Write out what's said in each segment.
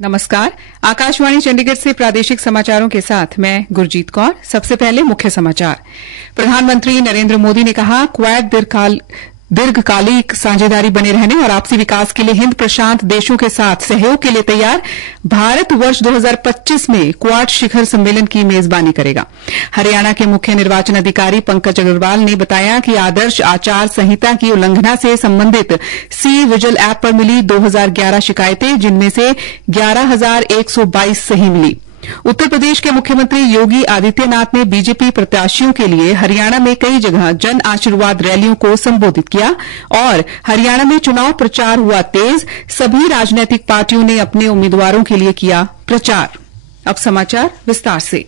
नमस्कार। आकाशवाणी चंडीगढ़ से प्रादेशिक समाचारों के साथ मैं गुरजीत कौर। सबसे पहले मुख्य समाचार। प्रधानमंत्री नरेंद्र मोदी ने कहा, क्वाड दीर्घकालिक साझेदारी बने रहने और आपसी विकास के लिए हिंद प्रशांत देशों के साथ सहयोग के लिए तैयार। भारत वर्ष 2025 में क्वाड शिखर सम्मेलन की मेजबानी करेगा। हरियाणा के मुख्य निर्वाचन अधिकारी पंकज अग्रवाल ने बताया कि आदर्श आचार संहिता की उल्लंघना से संबंधित सी विजिल ऐप पर मिली 2011 शिकायतें, जिनमें से 11,122 सही मिली। उत्तर प्रदेश के मुख्यमंत्री योगी आदित्यनाथ ने बीजेपी प्रत्याशियों के लिए हरियाणा में कई जगह जन आशीर्वाद रैलियों को संबोधित किया और हरियाणा में चुनाव प्रचार हुआ तेज। सभी राजनीतिक पार्टियों ने अपने उम्मीदवारों के लिए किया प्रचार। अब समाचार विस्तार से।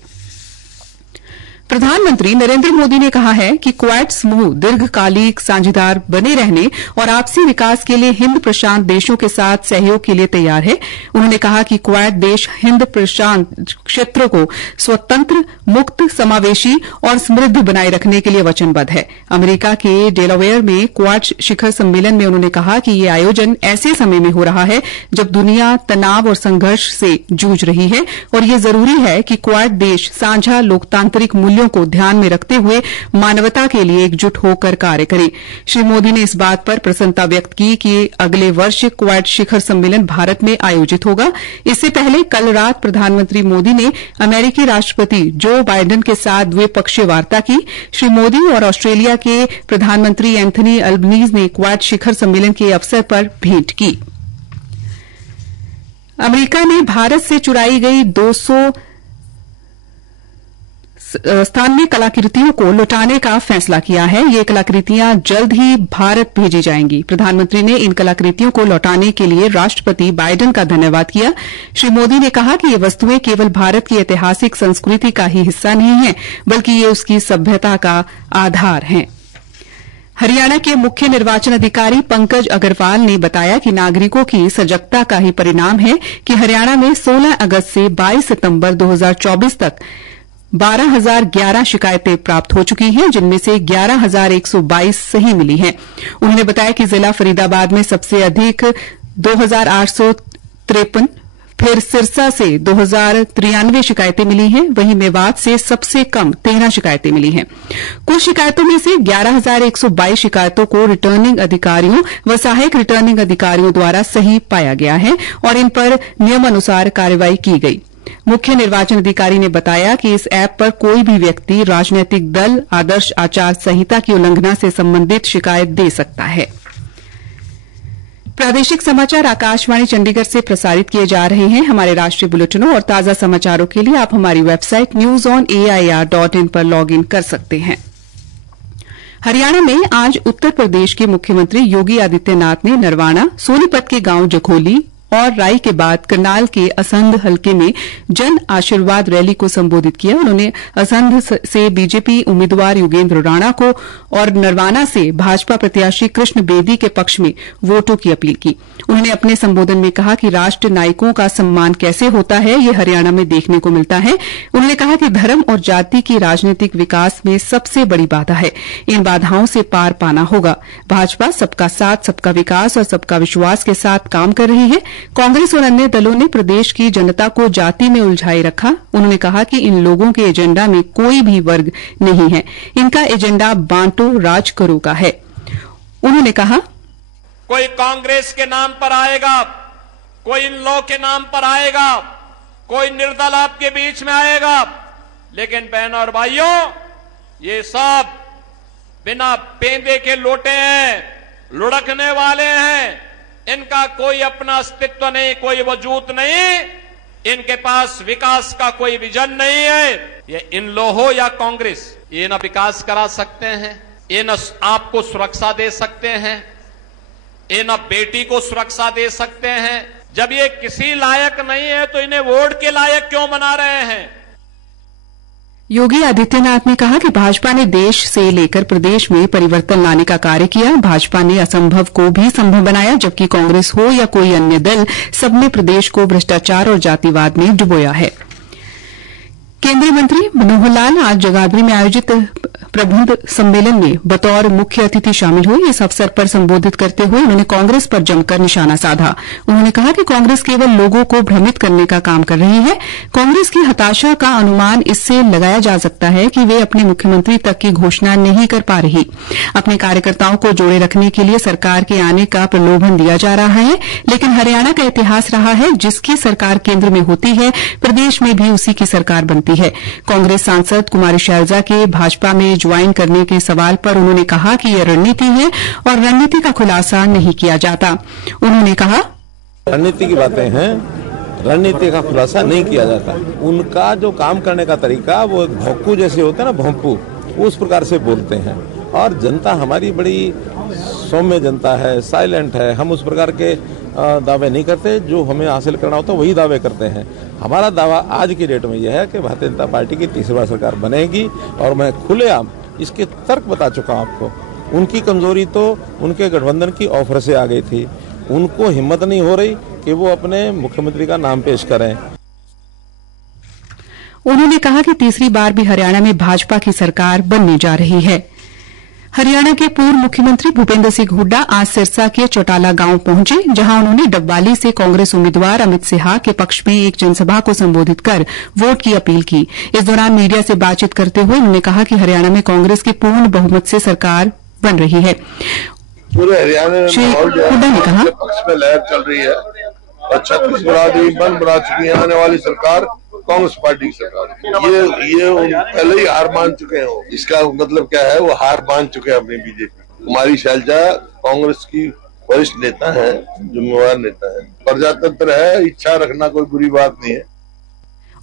प्रधानमंत्री नरेंद्र मोदी ने कहा है कि क्वाड समूह दीर्घकालिक साझेदार बने रहने और आपसी विकास के लिए हिंद प्रशांत देशों के साथ सहयोग के लिए तैयार है। उन्होंने कहा कि क्वाड देश हिंद प्रशांत क्षेत्र को स्वतंत्र, मुक्त, समावेशी और समृद्ध बनाए रखने के लिए वचनबद्ध है। अमेरिका के डेलावेयर में क्वाड शिखर सम्मेलन में उन्होंने कहा कि ये आयोजन ऐसे समय में हो रहा है जब दुनिया तनाव और संघर्ष से जूझ रही है और ये जरूरी है कि क्वाड देश साझा लोकतांत्रिक मूल्यों को ध्यान में रखते हुए मानवता के लिए एकजुट होकर कार्य करें। श्री मोदी ने इस बात पर प्रसन्नता व्यक्त की कि अगले वर्ष क्वाड शिखर सम्मेलन भारत में आयोजित होगा। इससे पहले कल रात प्रधानमंत्री मोदी ने अमेरिकी राष्ट्रपति जो बाइडेन के साथ द्विपक्षीय वार्ता की। श्री मोदी और ऑस्ट्रेलिया के प्रधानमंत्री एंथनी अल्बनीज ने क्वाड शिखर सम्मेलन के अवसर पर भेंट की। अमेरिका ने भारत से चुराई गई 200 स्थानीय कलाकृतियों को लौटाने का फैसला किया है। ये कलाकृतियां जल्द ही भारत भेजी जाएंगी। प्रधानमंत्री ने इन कलाकृतियों को लौटाने के लिए राष्ट्रपति बाइडेन का धन्यवाद किया। श्री मोदी ने कहा कि ये वस्तुएं केवल भारत की ऐतिहासिक संस्कृति का ही हिस्सा नहीं है, बल्कि ये उसकी सभ्यता का आधार हैं। हरियाणा के मुख्य निर्वाचन अधिकारी पंकज अग्रवाल ने बताया कि नागरिकों की सजगता का ही परिणाम है कि हरियाणा में 16 अगस्त से 22 सितंबर 2024 तक 12,011 शिकायतें प्राप्त हो चुकी हैं, जिनमें से 11,122 सही मिली हैं। उन्होंने बताया कि जिला फरीदाबाद में सबसे अधिक 2,853, फिर सिरसा से 2,093 शिकायतें मिली हैं। वहीं मेवात से सबसे कम 13 शिकायतें मिली हैं। कुल शिकायतों में से 11,122 शिकायतों को रिटर्निंग अधिकारियों व सहायक रिटर्निंग अधिकारियों द्वारा सही पाया गया है और इन पर नियमानुसार कार्रवाई की गई। मुख्य निर्वाचन अधिकारी ने बताया कि इस ऐप पर कोई भी व्यक्ति राजनीतिक दल आदर्श आचार संहिता की उल्लंघना से संबंधित शिकायत दे सकता है। प्रादेशिक समाचार आकाशवाणी चंडीगढ़ से प्रसारित किए जा रहे हैं। हमारे राष्ट्रीय बुलेटिनों और ताजा समाचारों के लिए आप हमारी वेबसाइट newsonair.in पर लॉग इन कर सकते हैं। हरियाणा में आज उत्तर प्रदेश के मुख्यमंत्री योगी आदित्यनाथ ने नरवाना, सोनीपत के गांव जखोली और राई के बाद करनाल के असंध हलके में जन आशीर्वाद रैली को संबोधित किया। उन्होंने असंध से बीजेपी उम्मीदवार योगेंद्र राणा को और नरवाना से भाजपा प्रत्याशी कृष्ण बेदी के पक्ष में वोटों की अपील की। उन्होंने अपने संबोधन में कहा कि राष्ट्र नायकों का सम्मान कैसे होता है, ये हरियाणा में देखने को मिलता है। उन्होंने कहा कि धर्म और जाति की राजनीतिक विकास में सबसे बड़ी बाधा है। इन बाधाओं से पार पाना होगा। भाजपा सबका साथ, सबका विकास और सबका विश्वास के साथ काम कर रही है। कांग्रेस और अन्य दलों ने प्रदेश की जनता को जाति में उलझाए रखा। उन्होंने कहा कि इन लोगों के एजेंडा में कोई भी वर्ग नहीं है। इनका एजेंडा बांटो राज करो का है। उन्होंने कहा, कोई कांग्रेस के नाम पर आएगा, कोई इन लॉ के नाम पर आएगा, कोई निर्दल आपके बीच में आएगा, लेकिन बहनों और भाइयों, ये सब बिना पेंदे के लोटे हैं, लुढ़कने वाले हैं। इनका कोई अपना अस्तित्व नहीं, कोई वजूद नहीं। इनके पास विकास का कोई विजन नहीं है। ये इन लो हो या कांग्रेस, ये न विकास करा सकते हैं, ये न आपको सुरक्षा दे सकते हैं, ये न बेटी को सुरक्षा दे सकते हैं। जब ये किसी लायक नहीं है तो इन्हें वोट के लायक क्यों बना रहे हैं? योगी आदित्यनाथ ने कहा कि भाजपा ने देश से लेकर प्रदेश में परिवर्तन लाने का कार्य किया। भाजपा ने असंभव को भी संभव बनाया, जबकि कांग्रेस हो या कोई अन्य दल, सबने प्रदेश को भ्रष्टाचार और जातिवाद में डुबोया है। केंद्रीय मंत्री मनोहर लाल आज जगाधरी में आयोजित प्रबुद्ध सम्मेलन में बतौर मुख्य अतिथि शामिल हुए। इस अवसर पर संबोधित करते हुए उन्होंने कांग्रेस पर जमकर निशाना साधा। उन्होंने कहा कि कांग्रेस केवल लोगों को भ्रमित करने का काम कर रही है। कांग्रेस की हताशा का अनुमान इससे लगाया जा सकता है कि वे अपने मुख्यमंत्री तक की घोषणा नहीं कर पा रही। अपने कार्यकर्ताओं को जोड़े रखने के लिए सरकार के आने का प्रलोभन दिया जा रहा है, लेकिन हरियाणा का इतिहास रहा है, जिसकी सरकार केंद्र में होती है, प्रदेश में भी उसी की सरकार बनती है। कांग्रेस सांसद कुमारी शैलजा के भाजपा में ज्वाइन करने के सवाल पर उन्होंने कहा कि यह रणनीति है और रणनीति का खुलासा नहीं किया जाता। उन्होंने कहा, रणनीति की बातें हैं, रणनीति का खुलासा नहीं किया जाता। उनका जो काम करने का तरीका वो भौंकू जैसे होते हैं ना, भौंकू, उस प्रकार से बोलते हैं। और जनता हमारी बड़ी सौम्य जनता है, साइलेंट है। हम उस प्रकार के दावे नहीं करते। जो हमें हासिल करना होता है वही दावे करते हैं। हमारा दावा आज की डेट में यह है कि भारतीय जनता पार्टी की तीसरी बार सरकार बनेगी और मैं खुलेआम इसके तर्क बता चुका हूं आपको। उनकी कमजोरी तो उनके गठबंधन की ऑफर से आ गई थी। उनको हिम्मत नहीं हो रही कि वो अपने मुख्यमंत्री का नाम पेश करें। उन्होंने कहा कि तीसरी बार भी हरियाणा में भाजपा की सरकार बनने जा रही है। हरियाणा के पूर्व मुख्यमंत्री भूपेंद्र सिंह हुड्डा आज सिरसा के चौटाला गांव पहुंचे, जहां उन्होंने डब्बाली से कांग्रेस उम्मीदवार अमित सिन्हा के पक्ष में एक जनसभा को संबोधित कर वोट की अपील की। इस दौरान मीडिया से बातचीत करते हुए उन्होंने कहा कि हरियाणा में कांग्रेस की पूर्ण बहुमत से सरकार बन रही है। पूरे हरियाणा में हुड्डा ने कहा, पक्ष में लहर चल रही है और छत्तीसगढ़ भी बन बना चुकी है। आने वाली सरकार कांग्रेस पार्टी की सरकार। ये पहले ही हार मान चुके हैं। इसका मतलब क्या है, वो हार मान चुके हैं अपनी बीजेपी। कुमारी शैलजा कांग्रेस की वरिष्ठ नेता है, जिम्मेवार नेता है। प्रजातंत्र है, इच्छा रखना कोई बुरी बात नहीं है।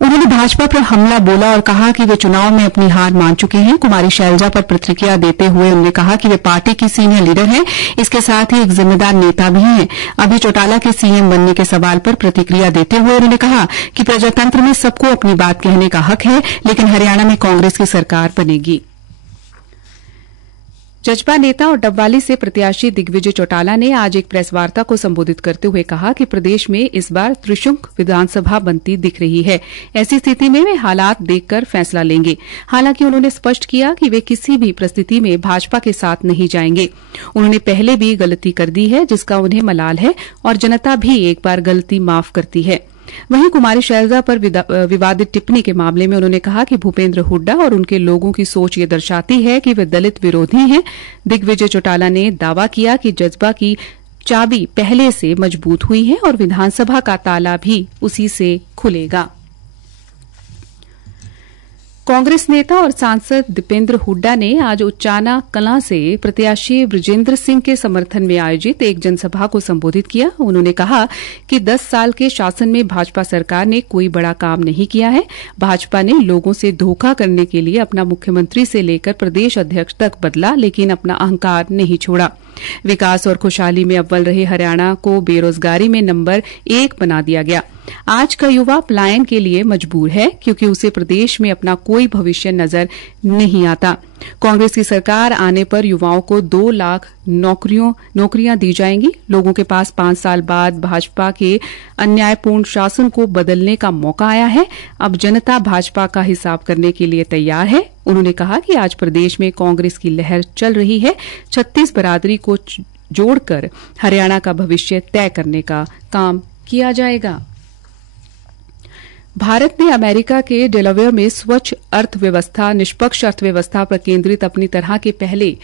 उन्होंने भाजपा पर हमला बोला और कहा कि वे चुनाव में अपनी हार मान चुके हैं। कुमारी शैलजा पर प्रतिक्रिया देते हुए उन्होंने कहा कि वे पार्टी की सीनियर लीडर हैं, इसके साथ ही एक जिम्मेदार नेता भी हैं। अभी चौटाला के सीएम बनने के सवाल पर प्रतिक्रिया देते हुए उन्होंने कहा कि प्रजातंत्र में सबको अपनी बात कहने का हक है, लेकिन हरियाणा में कांग्रेस की सरकार बनेगी। जजपा नेता और डब्बाली से प्रत्याशी दिग्विजय चौटाला ने आज एक प्रेस वार्ता को संबोधित करते हुए कहा कि प्रदेश में इस बार त्रिशंकु विधानसभा बनती दिख रही है। ऐसी स्थिति में वे हालात देखकर फैसला लेंगे। हालांकि उन्होंने स्पष्ट किया कि वे किसी भी परिस्थिति में भाजपा के साथ नहीं जाएंगे। उन्होंने पहले भी गलती कर दी है, जिसका उन्हें मलाल है और जनता भी एक बार गलती माफ करती है। वहीं कुमारी शैलजा पर विवादित टिप्पणी के मामले में उन्होंने कहा कि भूपेंद्र हुड्डा और उनके लोगों की सोच ये दर्शाती है कि वे दलित विरोधी हैं। दिग्विजय चौटाला ने दावा किया कि जज्बा की चाबी पहले से मजबूत हुई है और विधानसभा का ताला भी उसी से खुलेगा। कांग्रेस नेता और सांसद दीपेंद्र हुड्डा ने आज उच्चाना कलां से प्रत्याशी बृजेंद्र सिंह के समर्थन में आयोजित एक जनसभा को संबोधित किया। उन्होंने कहा कि 10 साल के शासन में भाजपा सरकार ने कोई बड़ा काम नहीं किया है। भाजपा ने लोगों से धोखा करने के लिए अपना मुख्यमंत्री से लेकर प्रदेश अध्यक्ष तक बदला, लेकिन अपना अहंकार नहीं छोड़ा। विकास और खुशहाली में अव्वल रहे हरियाणा को बेरोजगारी में नंबर 1 बना दिया गया। आज का युवा पलायन के लिए मजबूर है, क्योंकि उसे प्रदेश में अपना कोई भविष्य नजर नहीं आता। कांग्रेस की सरकार आने पर युवाओं को 2 लाख नौकरियां दी जाएंगी। लोगों के पास 5 साल बाद भाजपा के अन्यायपूर्ण शासन को बदलने का मौका आया है। अब जनता भाजपा का हिसाब करने के लिए तैयार है। उन्होंने कहा कि आज प्रदेश में कांग्रेस की लहर चल रही है। 36 बरादरी को जोड़कर हरियाणा का भविष्य तय करने का काम किया जाएगा। भारत ने अमेरिका के डेलावेयर में स्वच्छ अर्थव्यवस्था, निष्पक्ष अर्थव्यवस्था पर केंद्रित अपनी तरह के पहले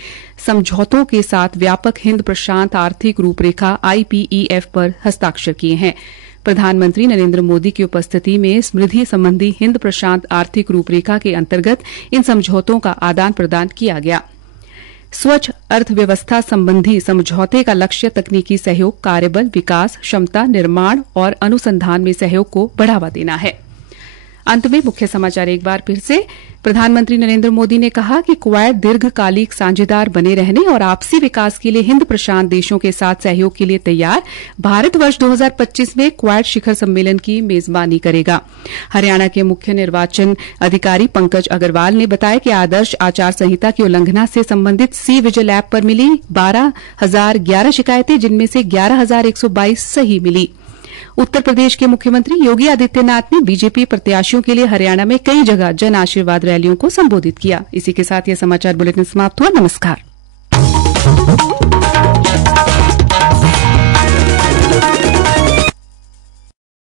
समझौतों के साथ व्यापक हिंद प्रशांत आर्थिक रूपरेखा IPEF पर हस्ताक्षर किए हैं। प्रधानमंत्री नरेंद्र मोदी की उपस्थिति में समृद्धि संबंधी हिंद प्रशांत आर्थिक रूपरेखा के अंतर्गत इन समझौतों का आदान प्रदान किया गया। स्वच्छ अर्थव्यवस्था संबंधी समझौते का लक्ष्य तकनीकी सहयोग, कार्यबल विकास, क्षमता निर्माण और अनुसंधान में सहयोग को बढ़ावा देना है। अंत में मुख्य समाचार एक बार फिर से। प्रधानमंत्री नरेंद्र मोदी ने कहा कि क्वाड दीर्घकालिक साझेदार बने रहने और आपसी विकास के लिए हिंद प्रशांत देशों के साथ सहयोग के लिए तैयार। भारत वर्ष 2025 में क्वाड शिखर सम्मेलन की मेजबानी करेगा। हरियाणा के मुख्य निर्वाचन अधिकारी पंकज अग्रवाल ने बताया कि आदर्श आचार संहिता की उल्लंघना से संबंधित सी विजिल ऐप पर मिली 12,011 शिकायतें, जिनमें से 11,122 सही मिली। उत्तर प्रदेश के मुख्यमंत्री योगी आदित्यनाथ ने बीजेपी प्रत्याशियों के लिए हरियाणा में कई जगह जन आशीर्वाद रैलियों को संबोधित किया। इसी के साथ ये समाचार बुलेटिन समाप्त हुआ। नमस्कार।